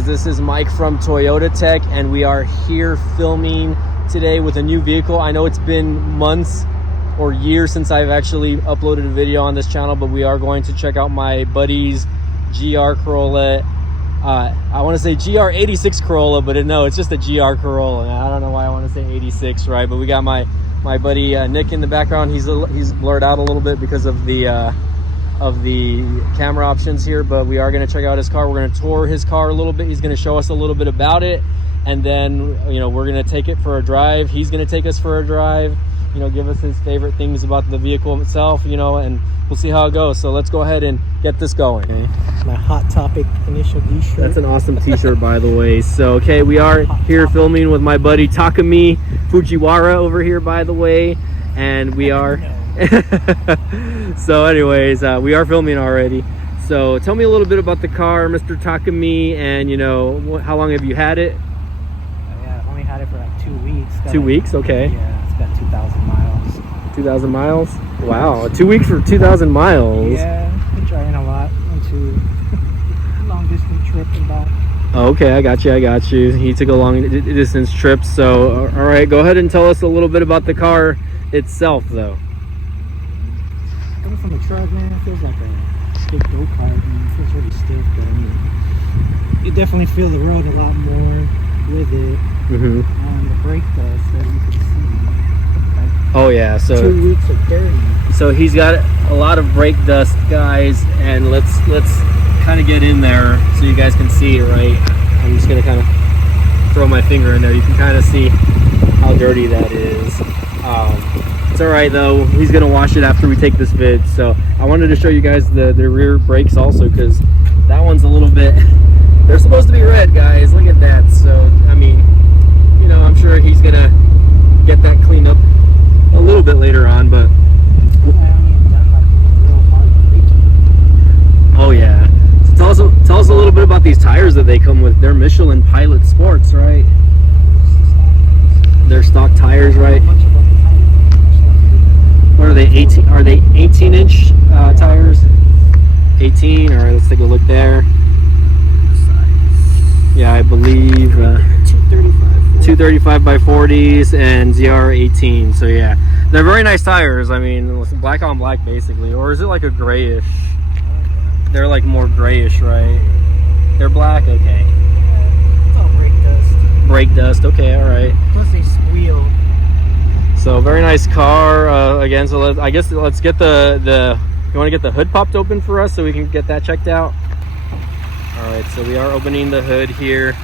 guys, this is Mike from Toyota Tech, and we are here filming today with a new vehicle. I know it's been months or years since I've actually uploaded a video on this channel, but we are going to check out my buddy's GR Corolla. I want to say GR86 Corolla, but no, it's just a GR Corolla. I don't know why I want to say 86, right? But we got my buddy Nick in the background. He's blurred out a little bit because of the camera options here, but we are going to check out his car. We're going to tour his car a little bit. He's going to show us a little bit about it, and then we're going to take it for a drive. He's going to take us for a drive, give us his favorite things about the vehicle itself, and we'll see how it goes. So let's go ahead and get this going. Okay. My Hot Topic initial t-shirt. That's an awesome t-shirt, by the way. So okay, we are here filming with my buddy Takumi Fujiwara over here, by the way, and we are so anyways, we are filming already. So tell me a little bit about the car, Mr. Takumi, and how long have you had it? Yeah, I've only had it for like 2 weeks. 2 weeks, okay. Yeah, it's got 2,000 miles. 2,000 miles? Wow, 2 weeks for 2,000 miles. Yeah, been driving a lot. Went to a long distance trip and back. Okay, I got you. He took a long distance trip. So all right, go ahead and tell us a little bit about the car itself, though. Coming from the truck, man, it feels like a big go-kart, man. It feels really stiff, but you definitely feel the road a lot more with it. The brake dust that you can see. Oh yeah, so 2 weeks of carrying. So he's got a lot of brake dust, guys, and let's kind of get in there so you guys can see it, right? I'm just gonna kind of throw my finger in there. You can kind of see how dirty that is. It's all right though. He's gonna wash it after we take this vid. So I wanted to show you guys the rear brakes also, because that one's a little bit, they're supposed to be red, guys. Look at that. So I mean, I'm sure he's gonna get that cleaned up a little bit later on, but oh yeah. So tell us a little bit about these tires that they come with. They're Michelin Pilot Sports, right? They're stock tires, right? What are they? 18? Are they 18-inch tires? 18. All right, let's take a look there. Yeah, I believe 235 by 40s and ZR18. So yeah, they're very nice tires. I mean, black on black basically, or is it like a grayish? They're like more grayish, right? They're black, okay. It's all brake dust. Brake dust, okay, all right. Plus they squeal. So very nice car. Again, so I guess let's get the. You want to get the hood popped open for us so we can get that checked out? All right, so we are opening the hood here.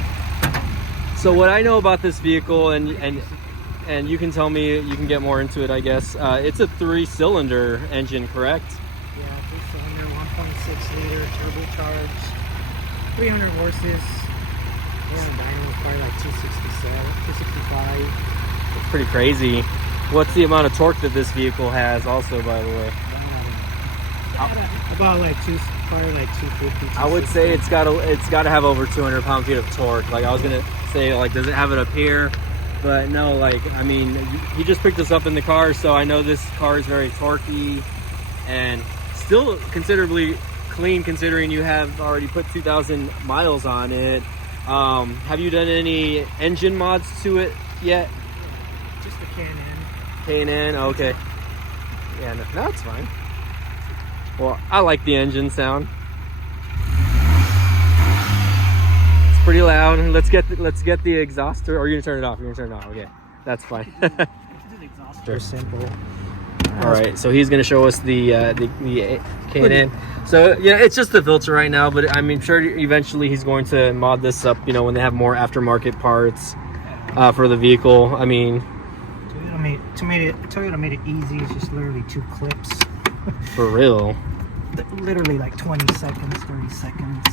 So what I know about this vehicle, and you can tell me, you can get more into it, I guess. It's a 3-cylinder engine, correct? Yeah, 3-cylinder, 1.6 liter, turbocharged, 300 horses. Yeah, dyno is probably like 267, 265. It's pretty crazy. What's the amount of torque that this vehicle has also, by the way? About like probably like 250. I would say it's got to have over 200 pound-feet of torque. Like I was gonna say, like, does it have it up here? But no, like, I mean, he just picked us up in the car, so I know this car is very torquey and still considerably clean, considering you have already put 2,000 miles on it. Have you done any engine mods to it yet? Just the K&N. K&N, okay. Yeah, no, it's fine. Well, I like the engine sound. It's pretty loud. Let's get the exhauster. Or you're gonna turn it off. You're gonna turn it off. Okay, that's fine. They're simple. All right, so he's gonna show us the K&N. So yeah, it's just the filter right now, but I mean, sure, eventually he's going to mod this up. When they have more aftermarket parts for the vehicle. I mean, Toyota made it easy. It's just literally 2 clips. For real. Literally like 20 seconds, 30 seconds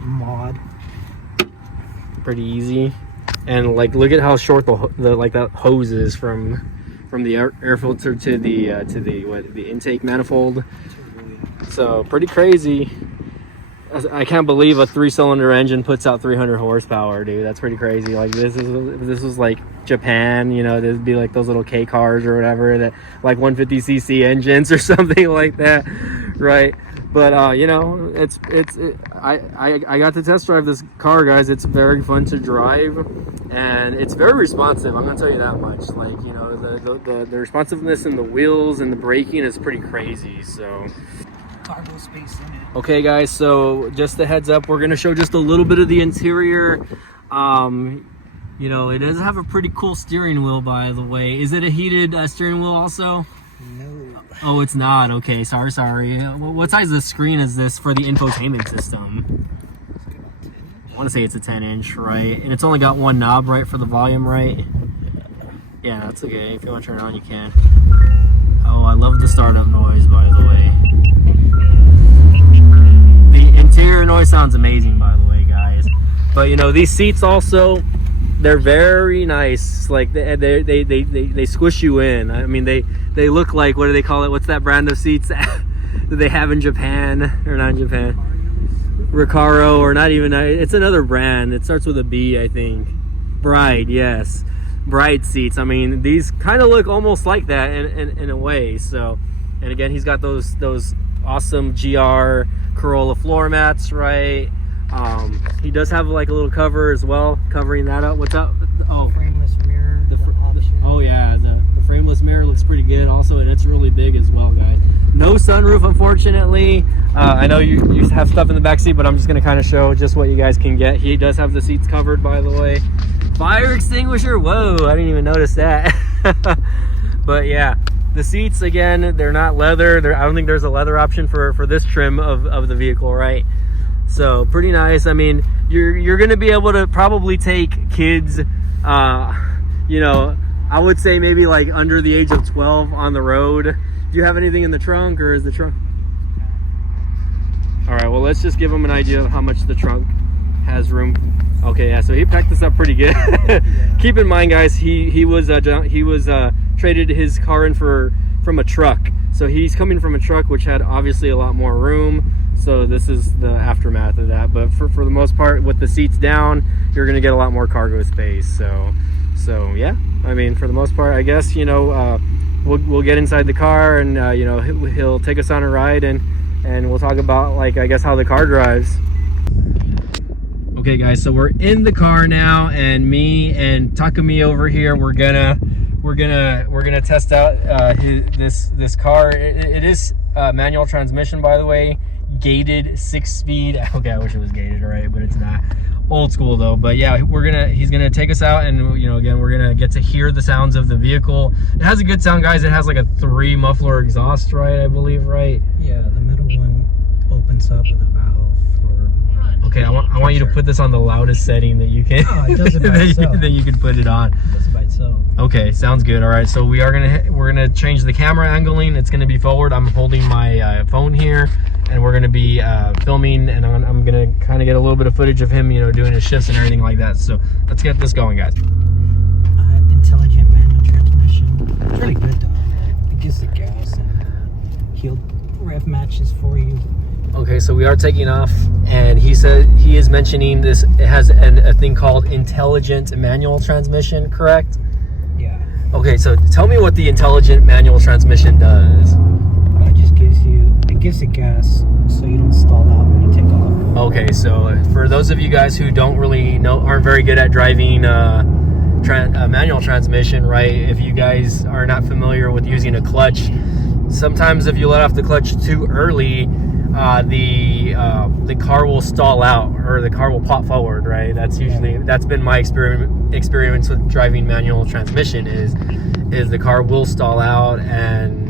mod. Pretty easy. And like, look at how short the like that hose is from the air filter to the intake manifold. So pretty crazy. I can't believe a 3-cylinder engine puts out 300 horsepower, dude. That's pretty crazy. Like this was like Japan, there'd be like those little K cars or whatever, that like 150cc engines or something like that, right? But you know, I got to test drive this car, guys. It's very fun to drive, and it's very responsive. I'm gonna tell you that much. Like, you know, the responsiveness in the wheels and the braking is pretty crazy. So Cargo space in it. okay, guys, so just a heads up, we're gonna show just a little bit of the interior. You know, it does have a pretty cool steering wheel, by the way. Is it a heated steering wheel also? No. Oh, it's not. Okay, sorry. What size of the screen is this for the infotainment system? I want to say it's a 10-inch, right? And it's only got one knob, right, for the volume, right? Yeah, that's okay. If you want to turn it on, you can. Oh, I love the startup noise, by the way. The interior noise sounds amazing, by the way, guys. But you know, these seats also, they're very nice. Like they squish you in. I mean, they look like, what do they call it? What's that brand of seats that they have in Japan, or not in Japan? Recaro, or not even. It's another brand. It starts with a B, I think. Bride, yes, Bride seats. I mean, these kind of look almost like that in a way. So, and again, he's got those awesome GR Corolla floor mats, right? He does have like a little cover as well, covering that up. What's up? Oh, Frameless mirror. oh yeah, the frameless mirror looks pretty good also, and it's really big as well, guys. No sunroof, unfortunately. I know you have stuff in the back seat, but I'm just gonna kind of show just what you guys can get. He does have the seats covered, by the way. Fire extinguisher, whoa, I didn't even notice that. But yeah, the seats, again, they're not leather. I don't think there's a leather option for this trim of the vehicle, right? So pretty nice. I mean, you're gonna be able to probably take kids, you know, I would say maybe like under the age of 12 on the road. Do you have anything in the trunk, or is the trunk? All right, well, let's just give them an idea of how much the trunk has room. Okay, yeah, so he packed this up pretty good. Yeah. Keep in mind, guys, he was traded his car in from a truck. So he's coming from a truck which had obviously a lot more room. So this is the aftermath of that. But for the most part, with the seats down, you're gonna get a lot more cargo space. So yeah, I mean, for the most part, I guess, you know, we'll get inside the car, and you know, he'll take us on a ride, and we'll talk about, like, I guess, how the car drives. Okay, guys, so we're in the car now, and me and Takumi over here, we're gonna test out this car. It is manual transmission, by the way, gated 6-speed. Okay, I wish it was gated, right? But it's not. Old school though. But yeah, he's gonna take us out, and you know, again, we're gonna get to hear the sounds of the vehicle. It has a good sound, guys. It has like a 3 muffler exhaust, right? I believe, right? Yeah, the middle one opens up with a valve for. Okay, I want you to put this on the loudest setting that you can. Oh, it does it by itself. That you can put it on. It does it by itself. Okay, sounds good. All right, so we're gonna change the camera angling. It's gonna be forward. I'm holding my phone here, and we're gonna be filming, and I'm gonna kind of get a little bit of footage of him, you know, doing his shifts and everything like that. So let's get this going, guys. Intelligent manual transmission. It's really good though. It gives the gas, and he'll rev matches for you. Okay, so we are taking off, and he said he is mentioning this. It has a thing called intelligent manual transmission, correct? Yeah. Okay, so tell me what the intelligent manual transmission does. It just gives the gas so you don't stall out when you take off. Okay, so for those of you guys who don't really aren't very good at driving manual transmission, right? If you guys are not familiar with using a clutch, sometimes if you let off the clutch too early, the car will stall out, or the car will pop forward, right? That's been my experience with driving manual transmission is the car will stall out, and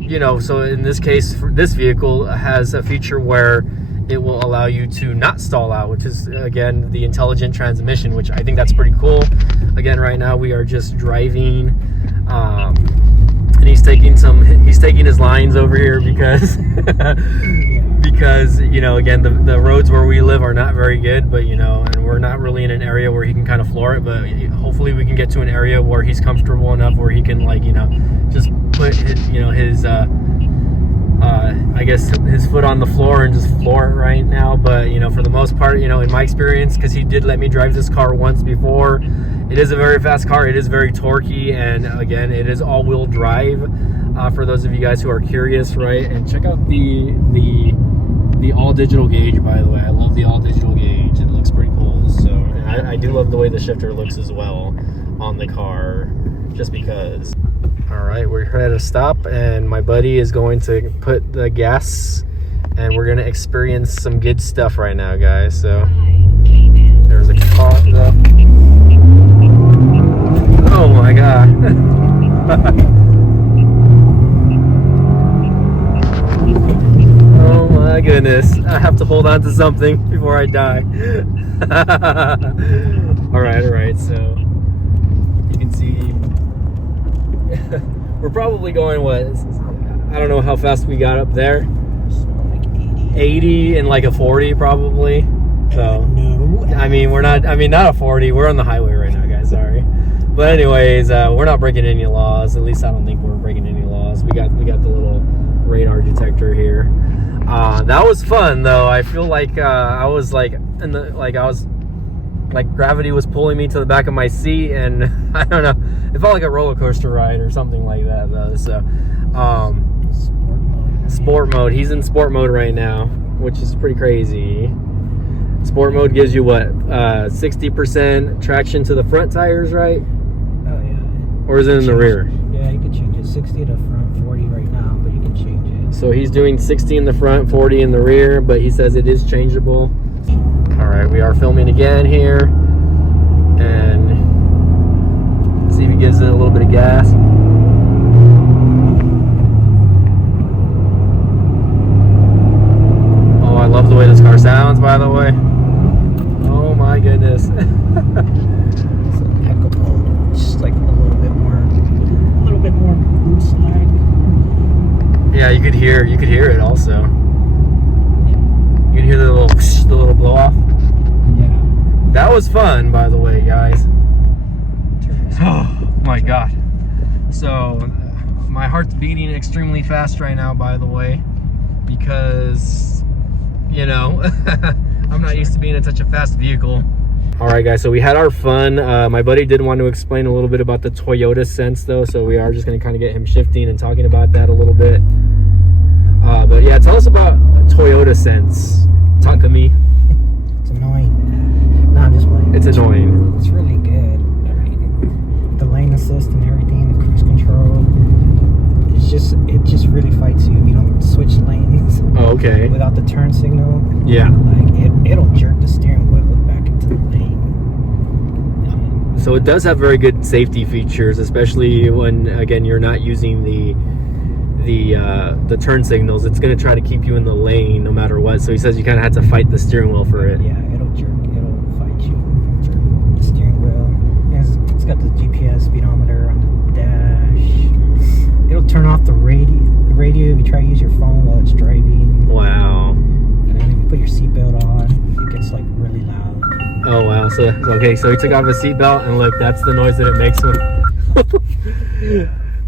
you know, so in this case, this vehicle has a feature where it will allow you to not stall out, which is, again, the intelligent transmission, which I think that's pretty cool. Again, right now we are just driving, and he's taking his lines over here because because, you know, again, the roads where we live are not very good, but, you know, and we're not really in an area where he can kind of floor it, but hopefully we can get to an area where he's comfortable enough where he can, like, you know, just put his, you know, his I guess his foot on the floor and just floor it right now. But, you know, for the most part, you know, in my experience, because he did let me drive this car once before, it is a very fast car. It is very torquey, and again, it is all-wheel drive. For those of you guys who are curious, right? And check out the The all digital gauge, by the way. I love the all digital gauge. It looks pretty cool. So and I do love the way the shifter looks as well on the car, just because. All right, we're at a stop, and my buddy is going to put the gas, and we're gonna experience some good stuff right now, guys. So there's a car. Oh my god. Oh my goodness. I have to hold on to something before I die. All right. So you can see we're probably going, what? I don't know how fast we got up there. Like 80 and like a 40 probably. So no. I mean, not a 40. We're on the highway right now, guys. Sorry. But anyways, we're not breaking any laws. At least I don't think we're breaking any laws. We got the little radar detector here. That was fun though. I feel like I was like gravity was pulling me to the back of my seat, and I don't know. It felt like a roller coaster ride or something like that though. So sport mode. He's in sport mode right now, which is pretty crazy. Sport mode gives you what, 60% traction to the front tires, right? Oh yeah. Or is it in the rear? Yeah, you can change it. 60 to front, 40 right now, but you can change it. So he's doing 60 in the front, 40 in the rear, but he says it is changeable. All right, we are filming again here, and see if he gives it a little bit of gas. Oh, I love the way this car sounds, by the way. Oh my goodness. It's an echo mode, just like a little bit more boot slag. Yeah, you could hear it also. You can hear the little blow off. Yeah. That was fun, by the way, guys. Oh my god. So my heart's beating extremely fast right now, by the way, because I'm not used to being in such a fast vehicle. All right, guys, so we had our fun. My buddy did want to explain a little bit about the Toyota Sense though, so we are just going to kind of get him shifting and talking about that a little bit. But yeah, tell us about Toyota Sense. Talk to me. It's annoying. No, I'm just playing. It's annoying. It's really good. I mean, the lane assist and everything, the cruise control. It just really fights you if you don't switch lanes. Oh, okay. Without the turn signal. Yeah. Like it'll jerk the steering wheel back into the lane. So it does have very good safety features, especially when, again, you're not using the turn signals. It's going to try to keep you in the lane no matter what. So he says you kind of have to fight the steering wheel for it. Yeah, it'll fight you. Jerk the steering wheel. And it's got the GPS speedometer on the dash. It'll turn off the radio if you try to use your phone while it's driving. Wow. And then if you put your seatbelt on, it gets like really loud. Oh wow. So okay, so he took off his seatbelt, and look, that's the noise that it makes when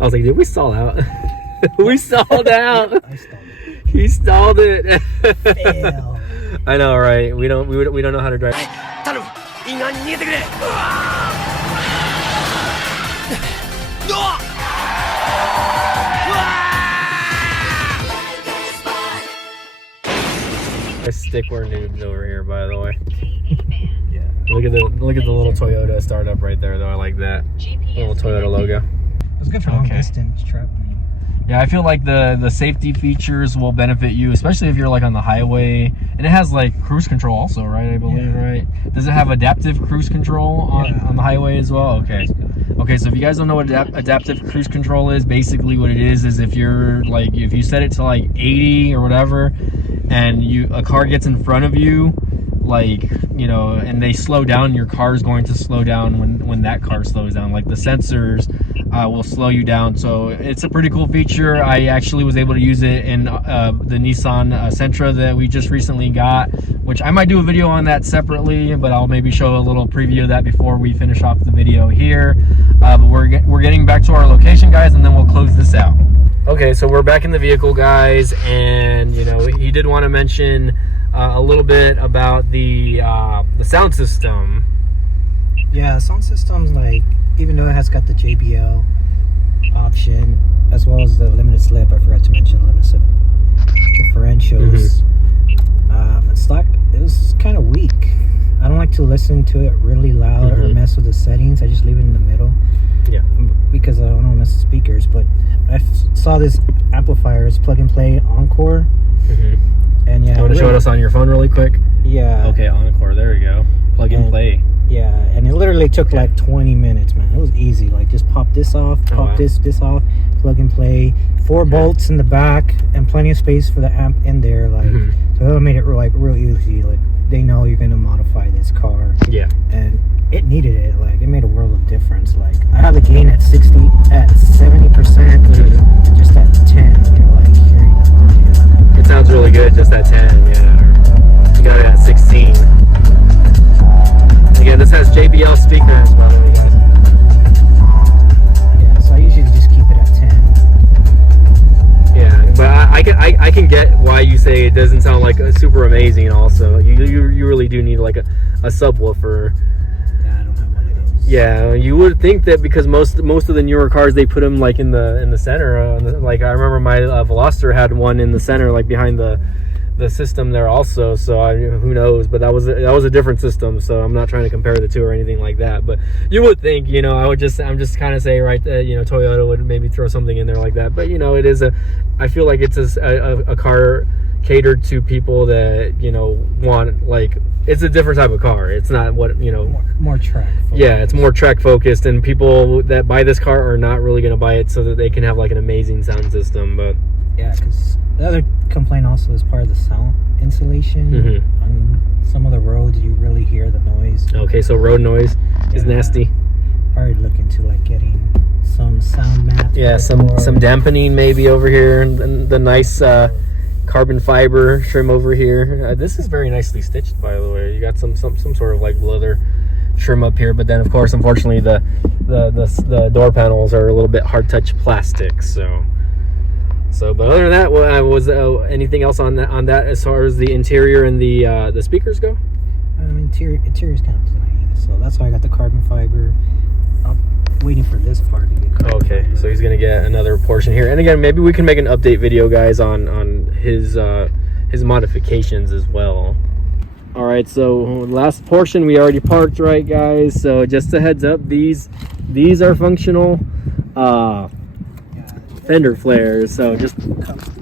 I was like, did we stall out? We stalled out. I stalled it. He stalled it. Fail. I know, right? We don't know how to drive. Stick we're noobs over here, by the way. Yeah. Look at the little Toyota startup right there, though. I like that little Toyota logo. It's good for long distance traveling. Yeah, I feel like the safety features will benefit you, especially if you're like on the highway. And it has like cruise control also, right? I believe, right? Does it have adaptive cruise control on the highway as well? Okay. Okay, so if you guys don't know what adaptive cruise control is, basically what it is if you set it to like 80 or whatever, and a car gets in front of you, and they slow down, your car is going to slow down when that car slows down. Like the sensors will slow you down. So it's a pretty cool feature. I actually was able to use it in the Nissan Sentra that we just recently got, which I might do a video on that separately, but I'll maybe show a little preview of that before we finish off the video here. But we're getting back to our location, guys, and then we'll close this out. Okay, so we're back in the vehicle, guys, and he did want to mention a little bit about the sound system. Yeah, sound system's like, even though it has got the JBL option as well as the limited slip, I forgot to mention limited slip differentials. was kind of weak. I don't like to listen to it really loud or mess with the settings. I just leave it in the middle. Yeah. Because I don't want to mess with speakers. But I saw this amplifier. It's plug and play Encore. And yeah. You want to show us on your phone really quick? Yeah. Okay, Encore. There you go. Plug and play. Yeah, and it literally took like 20 minutes, man. It was easy. Like, just pop this off, pop this off, plug and play. 4 bolts in the back, and plenty of space for the amp in there. Like, so it made it like real easy. Like, they know you're gonna modify this car. Yeah. And it needed it. Like, it made a world of difference. Like, I had the gain at 70%, just at 10. You know, like hearing the audio. It sounds really good just at 10. Yeah. You got it at 16. Again, this has JBL speakers, by the way, guys. Yeah, so I usually just keep it at 10. Yeah, but I can get why you say it doesn't sound like super amazing. Also, you really do need like a subwoofer. Yeah, I don't have one of those. Yeah, you would think that because most of the newer cars, they put them like in the center. Like I remember my Veloster had one in the center, like behind the system there also. So who knows? But that was a different system. So I'm not trying to compare the two or anything like that. But you would think, you know, I'm just kind of saying, right, that, you know, Toyota would maybe throw something in there like that. But you know, it is I feel like it's a car catered to people that, you know, want, like, it's a different type of car. It's not what, you know, more track focused. Yeah, it's more track focused, and people that buy this car are not really going to buy it so that they can have like an amazing sound system. But yeah, because the other complaint also is part of the sound insulation. On some of the roads, you really hear the noise. Okay, so road noise is nasty. Probably look into like getting some sound mats. Yeah, some dampening maybe over here, and the nice carbon fiber trim over here. This is very nicely stitched, by the way. You got some sort of like leather trim up here, but then of course, unfortunately, the door panels are a little bit hard touch plastic. So, but other than that, was anything else on that as far as the interior and the speakers go? Interior is kind of plain, so that's why I got the carbon fiber. I'm waiting for this part to get carbon fiber. So he's gonna get another portion here, and again, maybe we can make an update video, guys, on his modifications as well. All right, so last portion we already parked, right, guys? So just a heads up, these are functional fender flares. So just,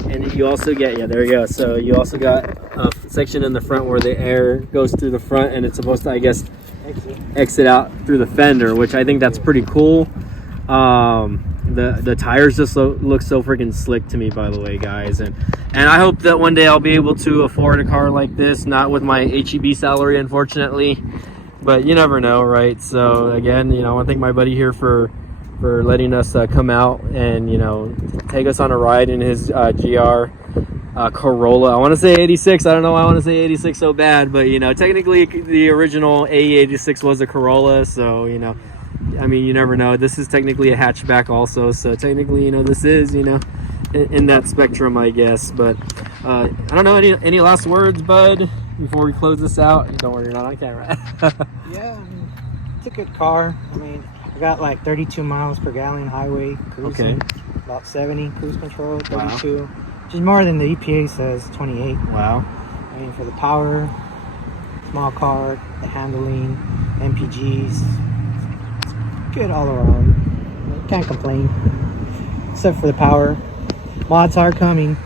and you also get, yeah, there you go. So you also got a section in the front where the air goes through the front, and it's supposed to, I guess, exit out through the fender, which I think that's pretty cool. The tires just look so freaking slick to me, by the way, guys, and I hope that one day I'll be able to afford a car like this, not with my HEB salary, unfortunately, but you never know, right? So again, you know, I want to thank my buddy here for letting us come out and, you know, take us on a ride in his GR Corolla. I want to say 86. I don't know why I want to say 86 so bad, but you know, technically the original AE86 was a Corolla, so you know, I mean, you never know. This is technically a hatchback also, so technically, you know, this is, you know, in that spectrum, I guess. But I don't know, any last words, bud, before we close this out? Don't worry, you're not on camera. Yeah, I mean, it's a good car. I mean, I got like 32 miles per gallon highway cruising, about 70 cruise control, 32, which is more than the EPA says, 28. Wow. I mean, for the power, small car, the handling, MPGs, good all around. Can't complain, except for the power. Mods are coming.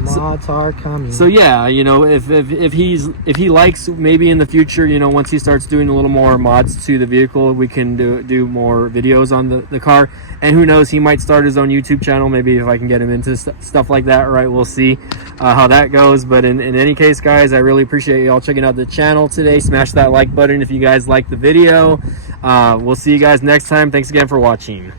Mods are coming. So yeah, you know, if he likes, maybe in the future, you know, once he starts doing a little more mods to the vehicle, we can do more videos on the car. And who knows, he might start his own YouTube channel. Maybe if I can get him into stuff like that, right? We'll see how that goes. But in any case, guys, I really appreciate y'all checking out the channel today. Smash that like button if you guys like the video. We'll see you guys next time. Thanks again for watching.